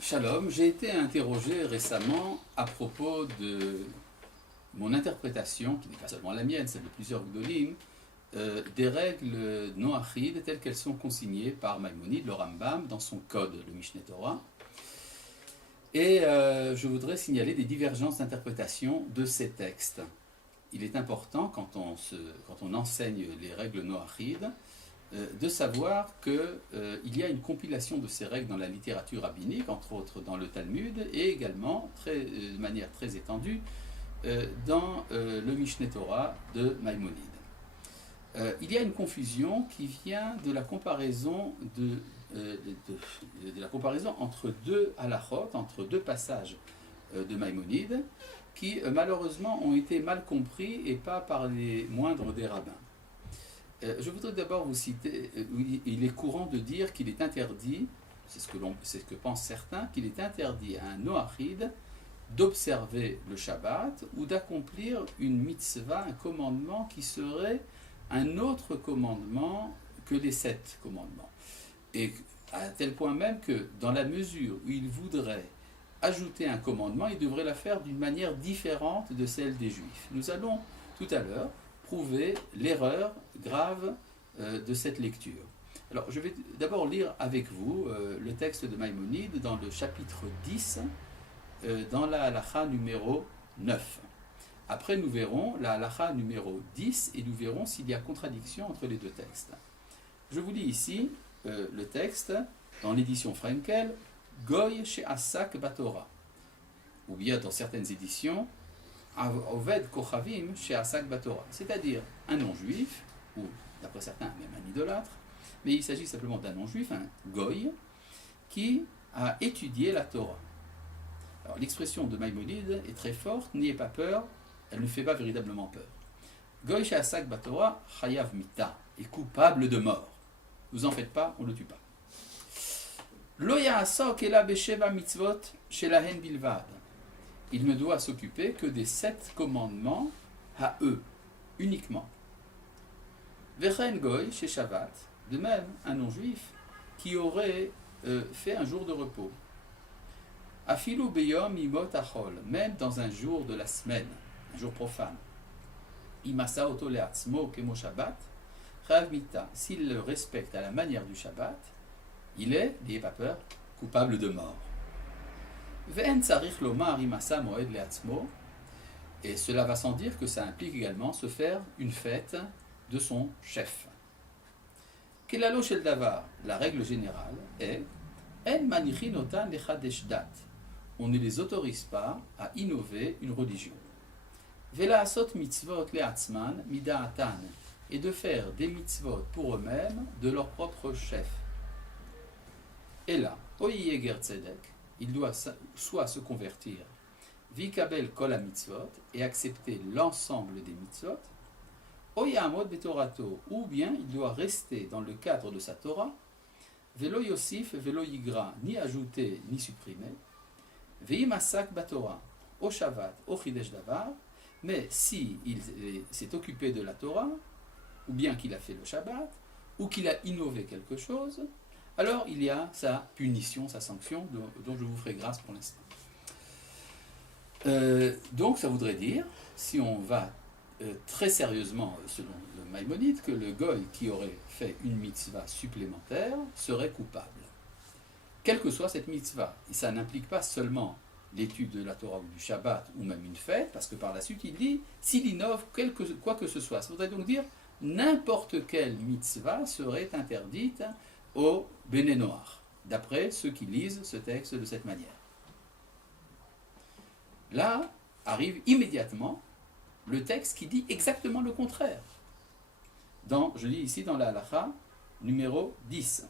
Shalom, j'ai été interrogé récemment à propos de mon interprétation, qui n'est pas seulement la mienne, celle de plusieurs Gdolim, des règles noachides telles qu'elles sont consignées par Maïmonide, le Rambam, dans son code, le Mishneh Torah. Et je voudrais signaler des divergences d'interprétation de ces textes. Il est important, quand on enseigne les règles noachides, de savoir qu'il y a une compilation de ces règles dans la littérature rabbinique, entre autres dans le Talmud, et également, de manière très étendue, dans le Mishneh Torah de Maïmonide. Il y a une confusion qui vient de la comparaison, de la comparaison entre deux halachot, entre deux passages de Maïmonide, qui malheureusement ont été mal compris et pas par les moindres des rabbins. Je voudrais d'abord vous citer, il est courant de dire qu'il est interdit, c'est ce que pensent certains, qu'il est interdit à un noachide d'observer le Shabbat ou d'accomplir une mitzvah, un commandement qui serait un autre commandement que les 7 commandements. Et à tel point même que dans la mesure où il voudrait ajouter un commandement, il devrait la faire d'une manière différente de celle des Juifs. Nous allons tout à l'heure prouver l'erreur grave de cette lecture. Alors, je vais d'abord lire avec vous le texte de Maïmonide dans le chapitre 10, dans la halakha numéro 9. Après, nous verrons la halakha numéro 10 et nous verrons s'il y a contradiction entre les deux textes. Je vous lis ici le texte dans l'édition Frenkel, Goy she'asak batora, ou bien dans certaines éditions, Oved Kochavim she'asak batora, c'est-à-dire un non-juif, ou d'après certains même un idolâtre, mais il s'agit simplement d'un non-juif, un Goy, qui a étudié la Torah. Alors l'expression de Maïmonide est très forte, n'ayez pas peur, elle ne fait pas véritablement peur. Goy she'asak batora, chayav mita, est coupable de mort. Vous en faites pas, on ne le tue pas. Lo ya'asok ela besheva mitzvot shelahen bilvad. Il ne doit s'occuper que des 7 commandements à eux, uniquement. Vechen goy chez Shabbat, de même un non-juif qui aurait fait un jour de repos. Afilu beyom imot achol, même dans un jour de la semaine, un jour profane. Imasa oto leatzmo kemo Shabbat, chayav mita. S'il le respecte à la manière du Shabbat, il est, n'ayez pas peur, coupable de mort. Ve'en tzarich lomar imasa moed leatzmo, et cela va sans dire que ça implique également se faire une fête de son chef. Kelalo shel davar, la règle générale est en manichin otan lechadesh dat. On ne les autorise pas à innover une religion. Ve'laasot mitzvot leatzman mida'atan, et de faire des mitzvot pour eux-mêmes de leur propre chef. Et là, oye ger tzedek, il doit soit se convertir, vikabel kol mitzvot, et accepter l'ensemble des mitzvot, oyamod betorato, ou bien il doit rester dans le cadre de sa Torah, velo yosif, velo yigra, ni ajouter ni supprimer, veimasak batora, au Shabbat, au chidesh davar, mais si il s'est occupé de la Torah, ou bien qu'il a fait le Shabbat, ou qu'il a innové quelque chose, alors il y a sa punition, sa sanction, dont je vous ferai grâce pour l'instant. Donc ça voudrait dire, si on va très sérieusement selon le Maïmonide, que le goy qui aurait fait une mitzvah supplémentaire serait coupable. Quelle que soit cette mitzvah, et ça n'implique pas seulement l'étude de la Torah ou du Shabbat, ou même une fête, parce que par la suite il dit, s'il innove quoi que ce soit, ça voudrait donc dire, n'importe quelle mitzvah serait interdite au Béné Noir, d'après ceux qui lisent ce texte de cette manière. Là arrive immédiatement le texte qui dit exactement le contraire. Je lis ici dans la halakha numéro 10.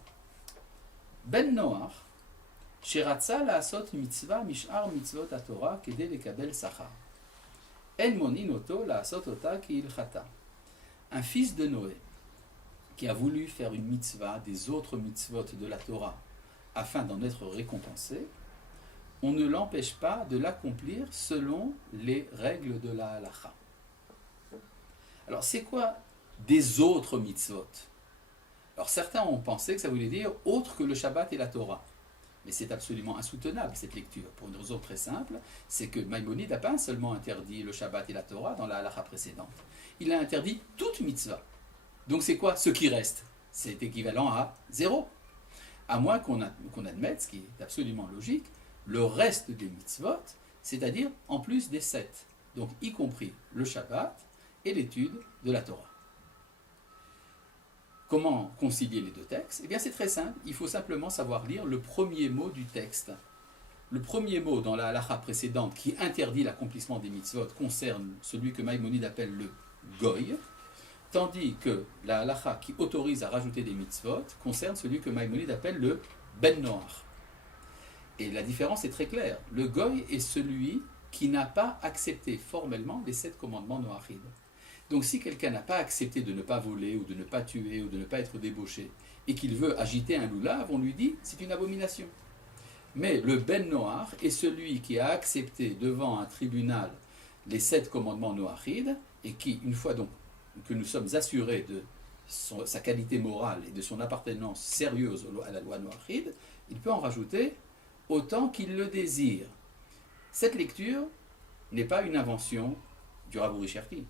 Ben Noach, sheratza la'asot mitzvah mish'ar mitzvot haTorah kedei lekabel sachar. En monin oto la'asot ota ki'ilchata. Un fils de Noé qui a voulu faire une mitzvah des autres mitzvot de la Torah afin d'en être récompensé, on ne l'empêche pas de l'accomplir selon les règles de la halakha. Alors c'est quoi des autres mitzvot? Alors certains ont pensé que ça voulait dire autre que le Shabbat et la Torah. Mais c'est absolument insoutenable cette lecture, pour une raison très simple, c'est que Maïmonide n'a pas seulement interdit le Shabbat et la Torah dans la halakha précédente, il a interdit toute mitzvah. Donc c'est quoi ce qui reste? C'est équivalent à zéro. À moins qu'on admette, ce qui est absolument logique, le reste des mitzvot, c'est-à-dire en plus des 7, donc y compris le Shabbat et l'étude de la Torah. Comment concilier les deux textes? Eh bien c'est très simple, il faut simplement savoir lire le premier mot du texte. Le premier mot dans la halakha précédente qui interdit l'accomplissement des mitzvot concerne celui que Maïmonide appelle le goy, tandis que la halakha qui autorise à rajouter des mitzvot concerne celui que Maïmonide appelle le ben noach. Et la différence est très claire. Le goy est celui qui n'a pas accepté formellement les 7 commandements noachides. Donc si quelqu'un n'a pas accepté de ne pas voler, ou de ne pas tuer, ou de ne pas être débauché, et qu'il veut agiter un loulav, on lui dit c'est une abomination. Mais le ben noach est celui qui a accepté devant un tribunal les 7 commandements noachides, et qui, une fois donc que nous sommes assurés de sa qualité morale et de son appartenance sérieuse à la loi noachide, il peut en rajouter autant qu'il le désire. Cette lecture n'est pas une invention du Rav Uri Cherki.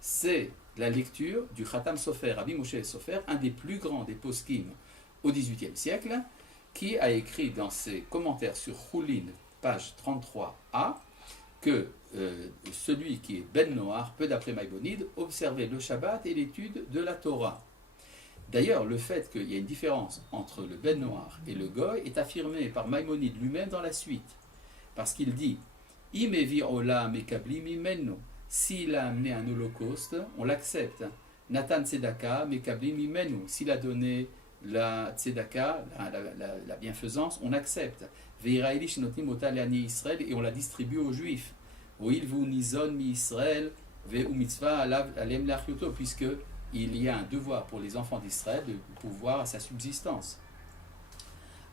C'est la lecture du Khatam Sofer, Rabbi Moshe Sofer, un des plus grands des poskim au XVIIIe siècle, qui a écrit dans ses commentaires sur Choulin, page 33a, que celui qui est Ben Noach peut, d'après Maïmonide, observer le Shabbat et l'étude de la Torah. D'ailleurs, le fait qu'il y a une différence entre le Ben Noach et le Goy est affirmé par Maïmonide lui-même dans la suite. Parce qu'il dit « Imevi olam mekablim imenu » s'il a amené un holocauste, on l'accepte. « Natan tzedaka mekablim imenu » s'il a donné la tzedaka, la bienfaisance, on accepte. « Veiraili shenotim ota le'ani Israël » et on la distribue aux Juifs. « Oil vu nizon mi Israël ve'u mitzvah alem la'achyoto » puisque il y a un devoir pour les enfants d'Israël de pouvoir à sa subsistance.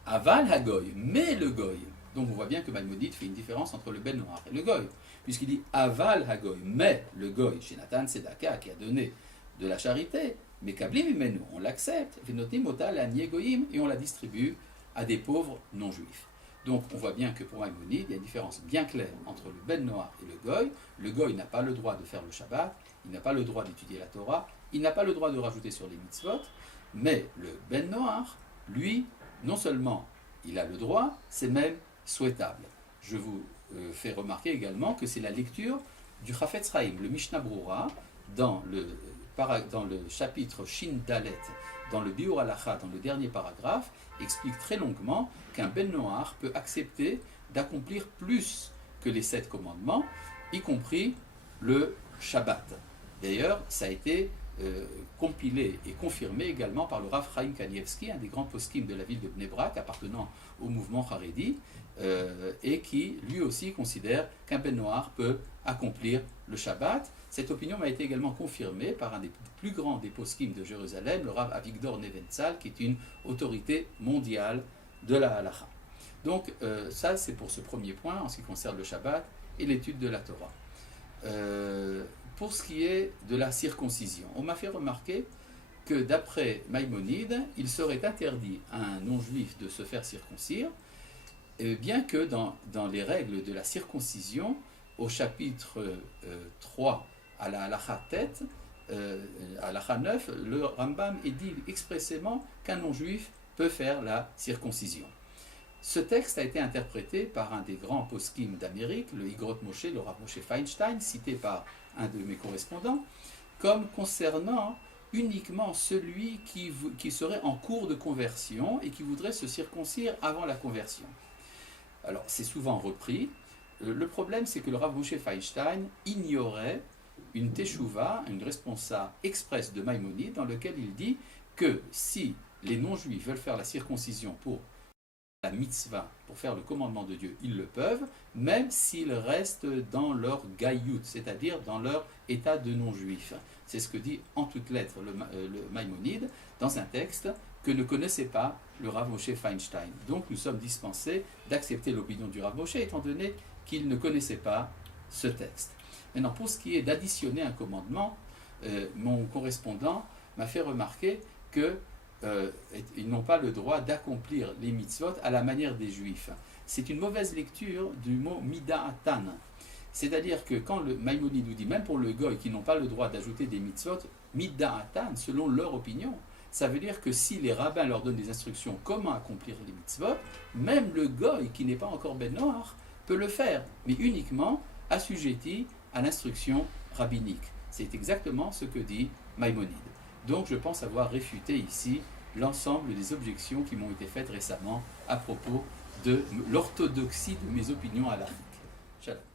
Aval hagoy, mais le goy. Donc on voit bien que Maïmonide fait une différence entre le ben noach et le goy, puisqu'il dit aval hagoy, mais le goy, chez Natan Tzedaka, qui a donné de la charité, mais kablim imenu, on l'accepte, venotim ota l'anié goyim, et on la distribue à des pauvres non-juifs. Donc on voit bien que pour Maïmonide, il y a une différence bien claire entre le ben noach et le goy. Le goy n'a pas le droit de faire le Shabbat, il n'a pas le droit d'étudier la Torah, il n'a pas le droit de rajouter sur les mitzvot, mais le ben noach, lui, non seulement il a le droit, c'est même souhaitable. Je vous fais remarquer également que c'est la lecture du Chafetz Chaim, le Mishnah Brura, dans le chapitre Shin Dalet, dans le Biur Halacha, dans le dernier paragraphe, explique très longuement qu'un ben noach peut accepter d'accomplir plus que les 7 commandements, y compris le Shabbat. D'ailleurs, ça a été compilé et confirmé également par le Rav Chaim Kanievski, un des grands poskim de la ville de Bnei Brak, appartenant au mouvement Haredi, et qui lui aussi considère qu'un ben noach peut accomplir le Shabbat. Cette opinion m'a été également confirmée par un des plus grands des poskim de Jérusalem, le Rav Avigdor Neventzal, qui est une autorité mondiale de la halakha. Donc ça c'est pour ce premier point en ce qui concerne le Shabbat et l'étude de la Torah. Pour ce qui est de la circoncision, on m'a fait remarquer que d'après Maïmonide, il serait interdit à un non-juif de se faire circoncire, bien que dans les règles de la circoncision, au chapitre 3, à la halakha tête, à la halakha 9, le Rambam est dit expressément qu'un non-juif peut faire la circoncision. Ce texte a été interprété par un des grands poskim d'Amérique, le Igrot Moshe, le Rav Moshe Feinstein, cité par un de mes correspondants, comme concernant uniquement celui qui serait en cours de conversion et qui voudrait se circoncire avant la conversion. Alors, c'est souvent repris. Le problème, c'est que le Rav Moshe Feinstein ignorait une teshuva, une responsa express de Maïmonide, dans lequel il dit que si les non-juifs veulent faire la circoncision pour la mitzvah, pour faire le commandement de Dieu, ils le peuvent, même s'ils restent dans leur gaïout, c'est-à-dire dans leur état de non-juif. C'est ce que dit en toutes lettres le Maïmonide dans un texte que ne connaissait pas le Rav Moshe Feinstein. Donc nous sommes dispensés d'accepter l'opinion du Rav Moshe, étant donné qu'il ne connaissait pas ce texte. Maintenant, pour ce qui est d'additionner un commandement, mon correspondant m'a fait remarquer que ils n'ont pas le droit d'accomplir les mitzvot à la manière des juifs. C'est une mauvaise lecture du mot mida'atan. C'est-à-dire que quand le Maïmonide nous dit, même pour le goy qui n'ont pas le droit d'ajouter des mitzvot, mida'atan, selon leur opinion, ça veut dire que si les rabbins leur donnent des instructions comment accomplir les mitzvot, même le goy qui n'est pas encore ben noir peut le faire, mais uniquement assujetti à l'instruction rabbinique. C'est exactement ce que dit Maïmonide. Donc je pense avoir réfuté ici l'ensemble des objections qui m'ont été faites récemment à propos de l'orthodoxie de mes opinions halachiques. Shalom.